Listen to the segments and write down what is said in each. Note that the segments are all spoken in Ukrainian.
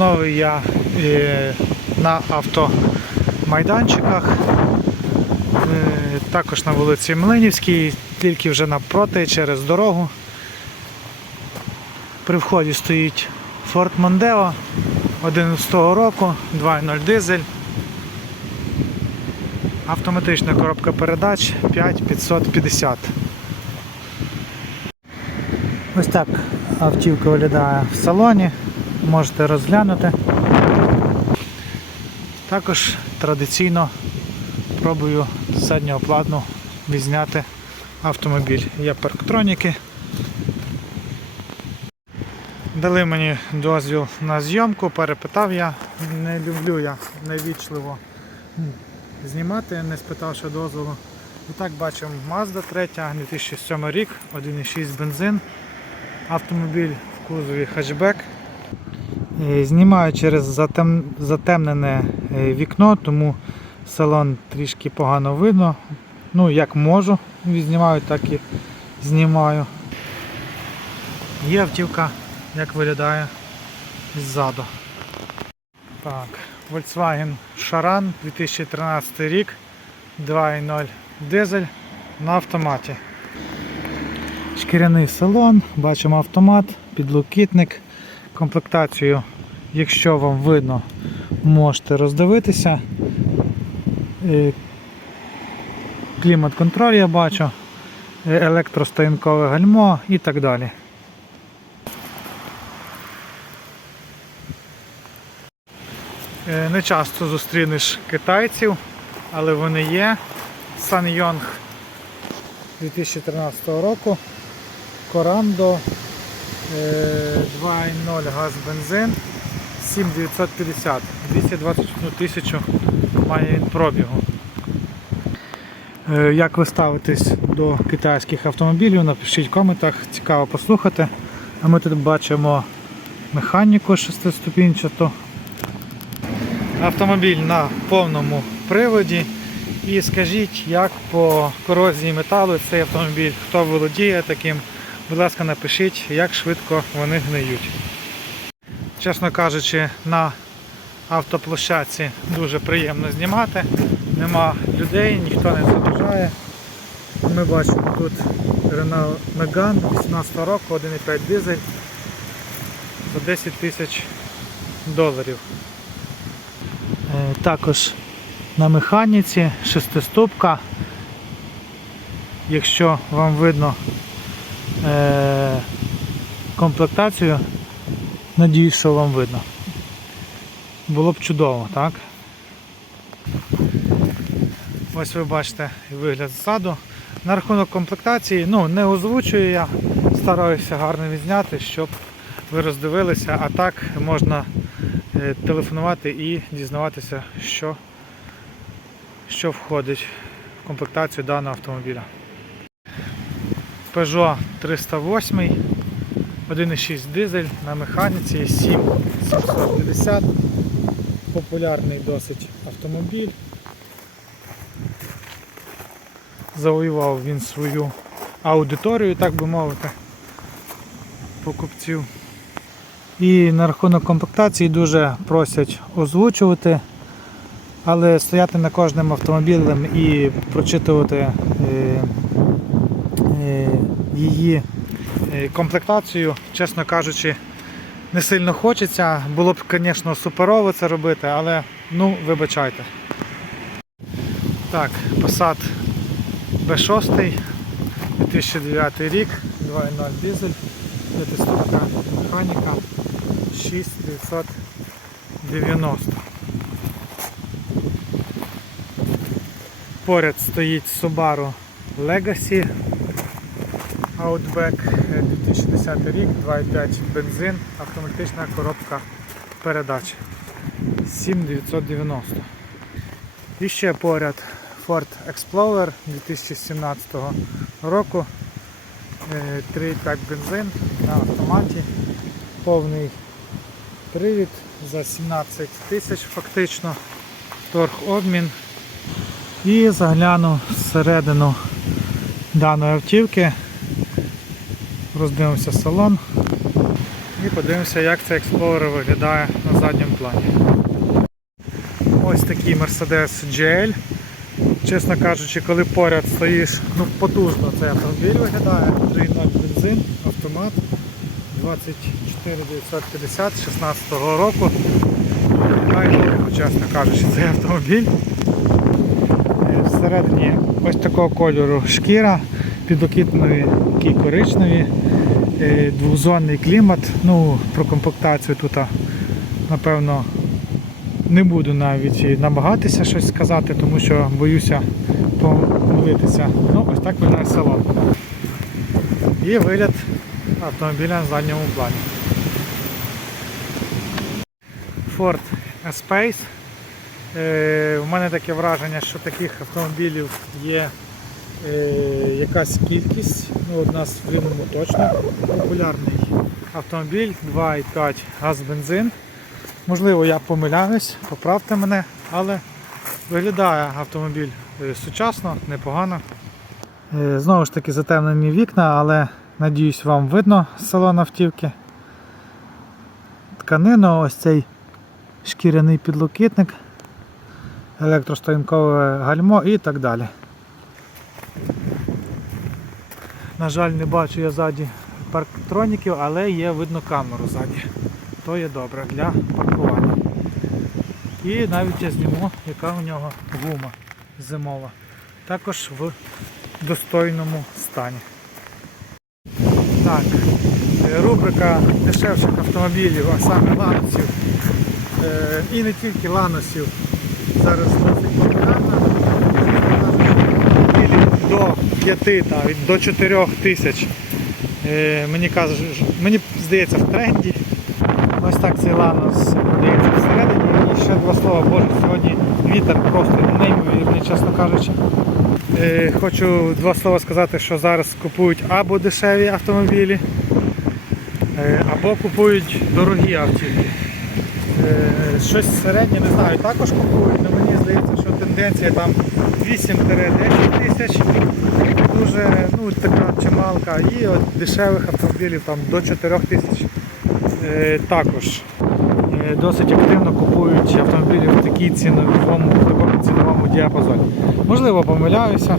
Знову я е, на автомайданчиках. Е, Також на вулиці Млинівській, тільки вже напроти через дорогу. При вході стоїть Ford Mondeo 11 року, 2.0 дизель. Автоматична коробка передач 5550. Ось так автівка виглядає в салоні. Можете розглянути. Також традиційно пробую з заднього відзняти автомобіль. Є. Дали мені дозвіл на зйомку, перепитав я. Не люблю я невічливо знімати, не спитавши дозволу. І так бачимо Mazda 3, 2007 рік, 1,6 бензин. Автомобіль в кузові хетчбек. Е, Знімаю через затем... затемнене е, вікно, тому салон трішки погано видно. Ну, як можу, знімаю, так і знімаю. Є автівка, як виглядає ззаду. Так, Volkswagen Charan 2013 рік, 2.0 дизель на автоматі. Шкіряний салон, бачимо автомат, підлокітник, комплектацію, якщо вам видно, можете роздивитися. Е, Клімат-контроль я бачу, е, електростоянкове гальмо і так далі. Е, Не часто зустрінеш китайців, але вони є. Сан-Йонг 2013 року. Корандо е, 2.0 газ бензин 7950 221 тисячу має він пробігу. Е, Як ви ставитесь до китайських автомобілів, напишіть в коментах, цікаво послухати. А ми тут бачимо механіку шестиступінчату. Автомобіль на повному приводі. І скажіть, як по корозії металу цей автомобіль, хто володіє таким, будь ласка, напишіть, як швидко вони гниють. Чесно кажучи, на автоплощадці дуже приємно знімати. Нема людей, ніхто не заважає. Ми бачимо тут Renault Megane 18 року, 1,5 дизель за 10 тисяч доларів. Е, Також на механіці шестиступка. Якщо вам видно е, комплектацію, надіюсь, що вам видно. Було б чудово, так? Ось ви бачите вигляд ззаду. На рахунок комплектації, ну, не озвучую я, стараюся гарно відзняти, щоб ви роздивилися, а так можна е, телефонувати і дізнаватися, що, що входить в комплектацію даного автомобіля. Peugeot 308, 1,6 дизель на механіці 7750. Популярний досить автомобіль. Завоював він свою аудиторію, так би мовити, покупців. І на рахунок комплектації дуже просять озвучувати, але стояти на кожним автомобілем і прочитувати е, е, її комплектацію, чесно кажучи, не сильно хочеться. Було б, звісно, суперово це робити, але ну, вибачайте. Так, Passat B6, 2009 рік, 2.0 дизель, п'ятиступка механіка 6990. Поряд стоїть Subaru Legacy Outback 2010 рік, 2.5 бензин, автоматична коробка передач 7990. І ще поряд Ford Explorer 2017 року. е, 3.5 бензин на автоматі. Повний привід за 17 тисяч фактично. Торг обмін. І загляну всередину даної автівки. Роздивимося салон. і подивимося, як цей Explorer виглядає на задньому плані. Ось такий Mercedes GL. Чесно кажучи, коли поряд стоїш, ну потужно цей автомобіль виглядає. 3.0 бензин, автомат 24950 16 року. Найдовго, чесно кажучи, цей автомобіль. Е, Всередині ось такого кольору шкіра, підлокітної такий коричневі, е, двохзонний клімат. Ну, про комплектацію тут, напевно, не буду навіть намагатися щось сказати, тому що боюся помилитися. Ну, ось так виглядає салон. І вигляд автомобіля на задньому плані. Ford Espace. Е, У мене таке враження, що таких автомобілів є якась кількість. Ну, нас в Рівному точно популярний автомобіль 2,5 газ-бензин. Можливо, я помиляюсь, поправте мене, але виглядає автомобіль е, сучасно, непогано. Е, Знову ж таки затемнені вікна, але надіюсь вам видно з салону автівки. Тканину, ось цей шкіряний підлокітник, електростоянкове гальмо і так далі. На жаль, не бачу я ззаді парктроніків, але є видно камеру ззаді. То є добре для паркування. І навіть я зніму, яка у нього гума зимова. Також в достойному стані. Так, е, рубрика дешевших автомобілів, а саме ланосів. Е, І не тільки ланосів. Зараз досить популярна. До 5, навіть до 4 тисяч. Е, Мені кажуть, мені здається в тренді. Ось так цей ланос подається всередині. І ще два слова, боже, сьогодні вітер просто неймовірний, чесно кажучи. Е, Хочу два слова сказати, що зараз купують або дешеві автомобілі, е, або купують дорогі автівки. Щось середнє, не знаю, також купують, але мені здається, що тенденція там 8-10 тисяч. Дуже ну, така чималка. І от дешевих автомобілів там до 4 тисяч е, також. Е, Досить активно купують автомобілі в такій ціновому, в такому ціновому діапазоні. Можливо, помиляюся,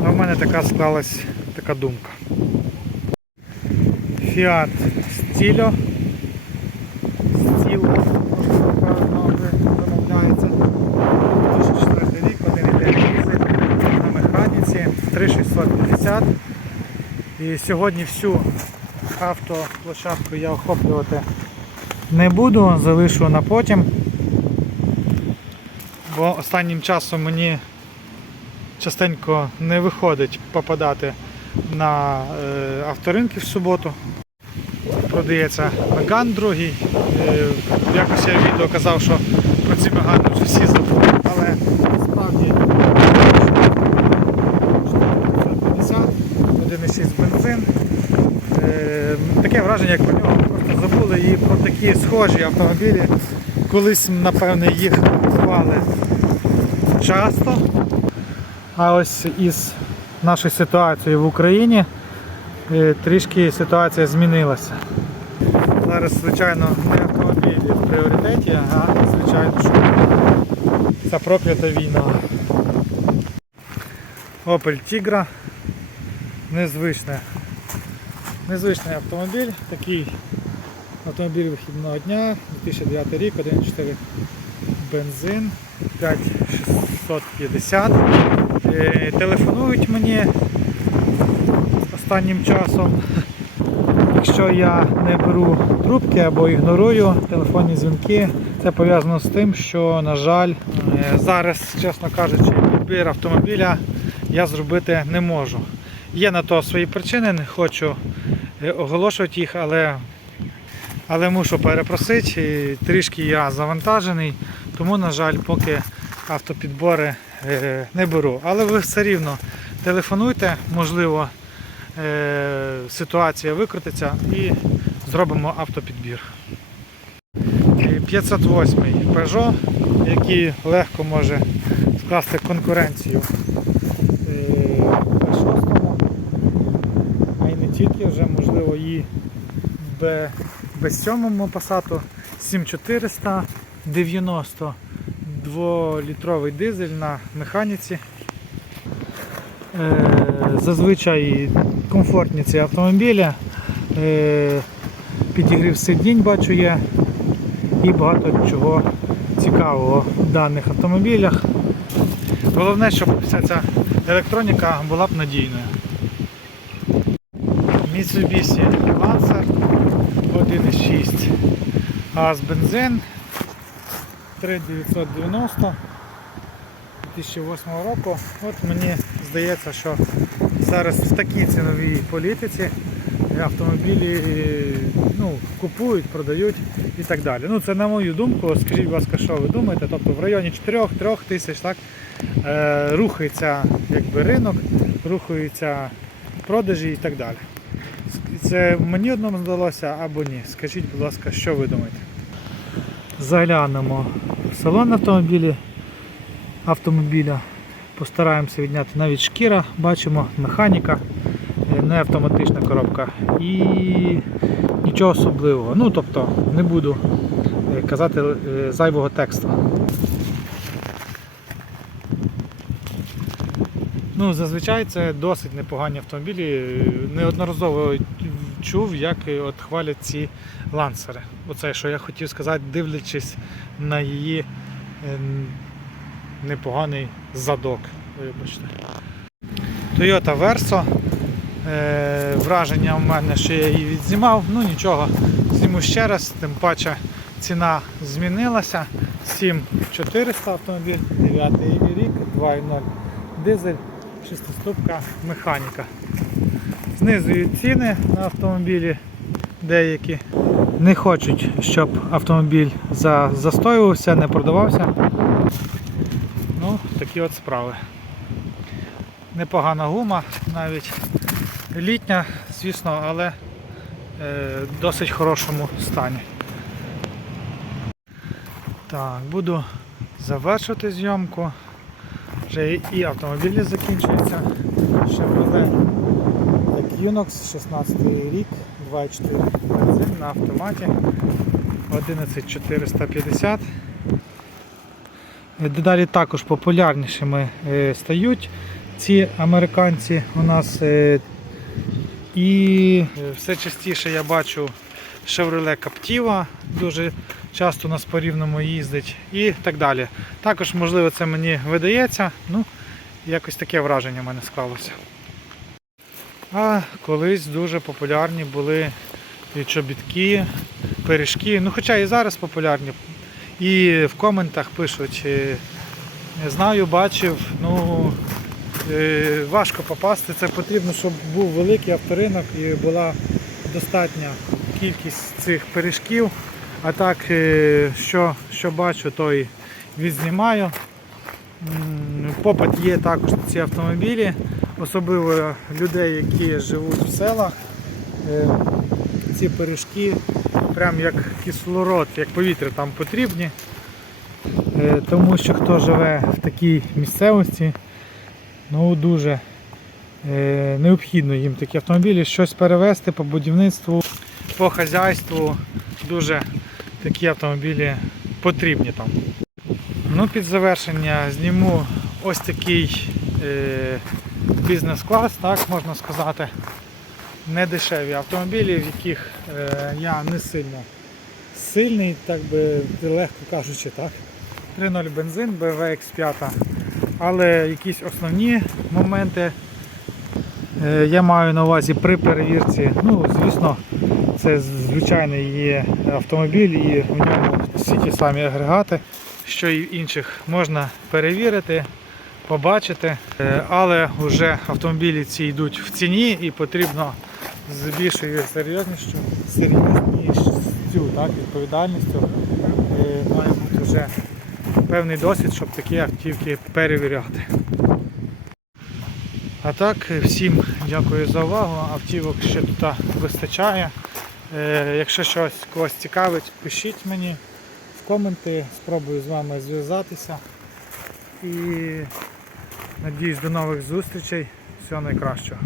але в мене така склалась така думка. Fiat Stilo можливо, правильно вимовляється. 2004 рік, 1,9 дизель на механіці, 3650. І сьогодні всю автоплощадку я охоплювати не буду, залишу на потім. Бо останнім часом мені частенько не виходить попадати на е, авторинки в суботу. Продається Меган другий. Е, якось я відео казав, що про ці Мегани вже всі забули, але насправді 1,6 бензин. Е, Таке враження, як про нього просто забули і про такі схожі автомобілі. Колись, напевне, їх купували часто. А ось із нашою ситуацією в Україні е, трішки ситуація змінилася. Зараз, звичайно, не автомобілі в пріоритеті, а звичайно, що ця проклята війна. Opel Tigra. Незвичне. Незвичний автомобіль, такий автомобіль вихідного дня, 2009 рік, 1.4 бензин, 5650. Е, Телефонують мені останнім часом. Якщо я не беру трубки або ігнорую телефонні дзвінки, це пов'язано з тим, що, на жаль, е, зараз, чесно кажучи, підбір автомобіля я зробити не можу. Є на то свої причини, не хочу е, оголошувати їх, але, але мушу перепросити. Трішки я завантажений, тому, на жаль, поки автопідбори е, не беру. Але ви все рівно телефонуйте, можливо, е, ситуація викрутиться і зробимо автопідбір. Е, 508 Peugeot, який легко може скласти конкуренцію B6, а й не тільки вже, можливо, і B, без сьомому пасату 7400 90 2-літровий дизель на механіці. Е, Зазвичай комфортні ці автомобілі. Е, Підігрів сидінь бачу є і багато чого цікавого в даних автомобілях. Головне, щоб вся ця електроніка була б надійною. Mitsubishi Lancer 1.6 газ бензин 3990 2008 року. От мені здається, що зараз в такій ціновій політиці автомобілі ну, купують, продають і так далі. Ну це на мою думку, скажіть, будь ласка, що ви думаєте? Тобто в районі 4-3 тисяч так, е, рухається якби, ринок, рухаються продажі і так далі. Це мені одному здалося або ні. Скажіть, будь ласка, що ви думаєте? Заглянемо в салон автомобілі, автомобіля. Постараємося відняти навіть шкіра, бачимо, механіка, не автоматична коробка і нічого особливого. Ну тобто не буду е, казати е, зайвого тексту. Ну, зазвичай це досить непогані автомобілі. Неодноразово чув, як от хвалять ці лансери. Оце, що я хотів сказати, дивлячись на її непоганий задок. Вибачте. Toyota Verso. Е, враження в мене, що я її відзнімав, ну нічого, зніму ще раз, тим паче ціна змінилася. 7400 автомобіль, 9 рік, 2.0 дизель, 6-ступка механіка. Знизують ціни на автомобілі деякі. Не хочуть, щоб автомобіль за- застоювався, не продавався. Ну, такі от справи. Непогана гума, навіть літня, звісно, але е, в досить хорошому стані. Так, буду завершувати зйомку. Вже і- автомобілі закінчуються. Chevrolet Equinox 16 рік, 2.4 бензин на автоматі 11450. Дедалі також популярнішими е, стають ці американці у нас. І е, все частіше я бачу Chevrolet Captiva, дуже часто у нас по рівному їздить і так далі. Також, можливо, це мені видається, ну, якось таке враження в мене склалося. А колись дуже популярні були і чобітки, пиріжки, ну хоча і зараз популярні. І в коментах пишуть, е, не знаю, бачив, ну важко попасти. Це потрібно, щоб був великий авторинок і була достатня кількість цих пиріжків. А так, е, що, що бачу, то і відзнімаю. Попит є також на ці автомобілі, особливо людей, які живуть в селах. Е, Ці пиріжки прям як кислород, як повітря там потрібні. Е, Тому що хто живе в такій місцевості, ну дуже е, необхідно їм такі автомобілі, щось перевезти по будівництву, по хазяйству. Дуже такі автомобілі потрібні там. Ну, під завершення зніму ось такий е, бізнес-клас, так можна сказати. Не дешеві автомобілі, в яких е, я не сильно сильний, так би легко кажучи, так. 3.0 бензин, BMW X5. Але якісь основні моменти е, я маю на увазі при перевірці. Ну, звісно, це звичайний є автомобіль і в ньому всі ті самі агрегати, що і в інших можна перевірити, побачити. Е, Але вже автомобілі ці йдуть в ціні і потрібно з більшою серйозністю, серйозністю, так, відповідальністю е, має бути вже певний досвід, щоб такі автівки перевіряти. А так, всім дякую за увагу. Автівок ще тут вистачає. Е, Якщо щось когось цікавить, пишіть мені в коменти, спробую з вами зв'язатися. І надіюсь до нових зустрічей. Всього найкращого.